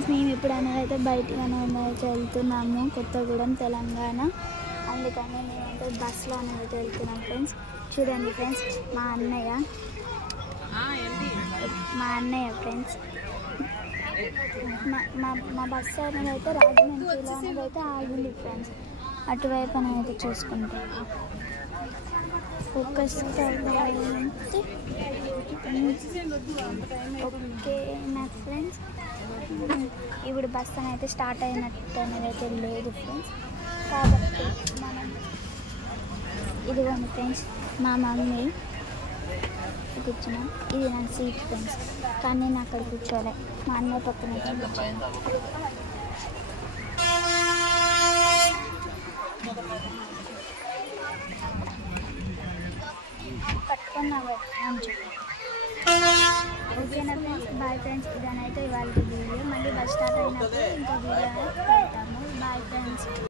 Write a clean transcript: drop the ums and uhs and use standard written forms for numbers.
Friends, మేము ఇప్పుడు అనేది బయటకు అనేది వెళ్తున్నాము కొత్తగూడెం తెలంగాణ. అందుకని మేమైతే బస్సులో అనేది వెళ్తున్నాం ఫ్రెండ్స్. చూడండి ఫ్రెండ్స్, మా అన్నయ్య ఫ్రెండ్స్. మా బస్సు అనేది అయితే రాజమండ్రిలో అనేది అయితే ఆగింది ఫ్రెండ్స్. అటువైపు అనేది చూసుకుంటాం. ఫోకస్ ఓకే నా ఫ్రెండ్స్. ఇప్పుడు బస్ అయితే స్టార్ట్ అయినట్టు అనేది అయితే లేదు ఫ్రెండ్స్. కాబట్టి మనం ఇదిగోండి ఫ్రెండ్స్, మా మమ్మీ కూర్చున్నాం. ఇది నా సీట్ ఫ్రెండ్స్, కానీ నేను అక్కడ కూర్చోలే, మా అన్నయ్య పక్కన కూర్చున్నాను. పట్టుకున్నావు ఓకేనా ఫ్రెండ్స్. Bye friends. ఇదనైతే ఇవాళ వీడియో. మళ్ళీ బస్ స్టార్ట్ అయినప్పుడు ఇంకా వీడియో